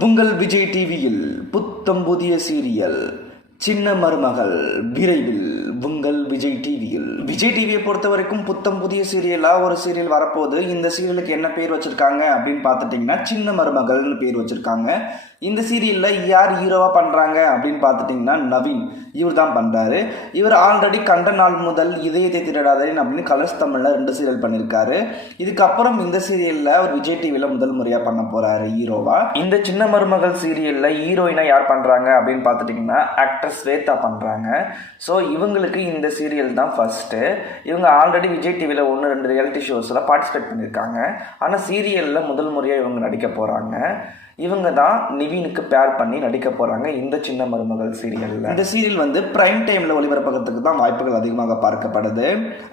உங்கள் விஜய் டிவியில் புத்தம் புதிய சீரியல் சின்ன மருமகள் விரைவில் உங்கள் விஜய் டிவியில். விஜய் டிவியை பொறுத்த வரைக்கும் புத்தம் புதிய சீரியலாக ஒரு சீரியல் வரப்போகுது. இந்த சீரியலுக்கு என்ன பேர் வச்சுருக்காங்க அப்படின்னு பார்த்துட்டிங்கன்னா சின்ன மருமகள்னு பேர் வச்சுருக்காங்க. இந்த சீரியலில் யார் ஹீரோவாக பண்ணுறாங்க அப்படின்னு பார்த்துட்டிங்கன்னா நவீன். இவர் தான் பண்ணுறாரு இவர் ஆல்ரெடி கண்ட நாள் முதல் இதயத்தை திருடாதேன் அப்படின்னு கலர்ஸ் தமிழில் ரெண்டு சீரியல் பண்ணியிருக்காரு இதுக்கப்புறம் இந்த சீரியலில் அவர் விஜய் டிவியில் முதல் முறையாக பண்ண போகிறாரு ஹீரோவாக இந்த சின்ன மருமகள் சீரியலில் ஹீரோயினாக யார் பண்ணுறாங்க அப்படின்னு பார்த்துட்டிங்கன்னா ஆக்ட்ரஸ் ஸ்வேதா பண்ணுறாங்க ஸோ இவங்களுக்கு இந்த சீரியல் தான் ஃபஸ்ட்டு இவங்க ஆல்ரெடி விஜய் டிவியில் ஒன்று ரெண்டு ரியாலிட்டி ஷோஸில் பார்ட்டிசிபேட் பண்ணியிருக்காங்க ஆனால் சீரியலில் முதல் முறையாக இவங்க நடிக்க போகிறாங்க இவங்க தான் நிவினுக்கு பேர் பண்ணி நடிக்க போகிறாங்க இந்த சின்ன மருமகள் சீரியலில் இந்த சீரியல் வந்து பிரைம் டைமில் ஒளிபரப்பகிறதுக்கு தான் வாய்ப்புகள் அதிகமாக பார்க்கப்படுது.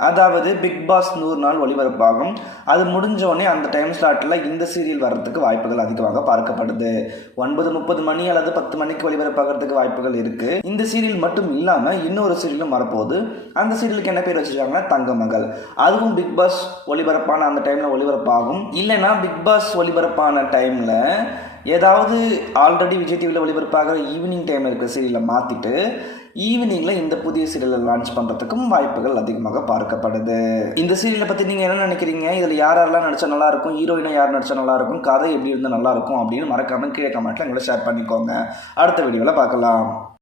அதாவது பிக் பாஸ் நூறு நாள் ஒளிபரப்பாகும். அது முடிஞ்சோடனே அந்த டைம் ஸ்லாட்டில் இந்த சீரியல் வர்றதுக்கு வாய்ப்புகள் அதிகமாக பார்க்கப்படுது. ஒன்பது முப்பது மணி அல்லது பத்து மணிக்கு ஒளிபரப்பாகிறதுக்கு வாய்ப்புகள் இருக்குது இந்த சீரியல் மட்டும் இல்லாமல் இன்னொரு சீரியலும் வரப்போகுது. அந்த சீரியலுக்கு என்ன பேர் வச்சிருக்காங்கன்னா தங்க மகள் அதுவும் பிக் பாஸ் ஒளிபரப்பான அந்த டைமில் ஒளிபரப்பாகும். இல்லைன்னா பிக் பாஸ் ஒளிபரப்பான டைமில் ஏதாவது ஆல்ரெடி விஜய் டிவியில் ஒளிபரப்பாகிற ஈவினிங் டைம் இருக்கிற சீரியலை மாற்றிட்டு ஈவினிங்கில் இந்த புதிய சீரியலை லான்ச் பண்ணுறதுக்கும் வாய்ப்புகள் அதிகமாக பார்க்கப்படுது. இந்த சீரியலை பற்றி நீங்கள் என்ன நினைக்கிறீங்க? இதில் யார் யாரெல்லாம் நடிச்சா நல்லா இருக்கும்? ஹீரோயினாக யார் நடிச்சா நல்லாயிருக்கும் கதை எப்படி இருந்தால் நல்லா இருக்கும்? அப்படின்னு மறக்காமல் கீழே கமெண்ட்டில் எங்களை ஷேர் பண்ணிக்கோங்க. அடுத்த வீடியோவில் பார்க்கலாம்.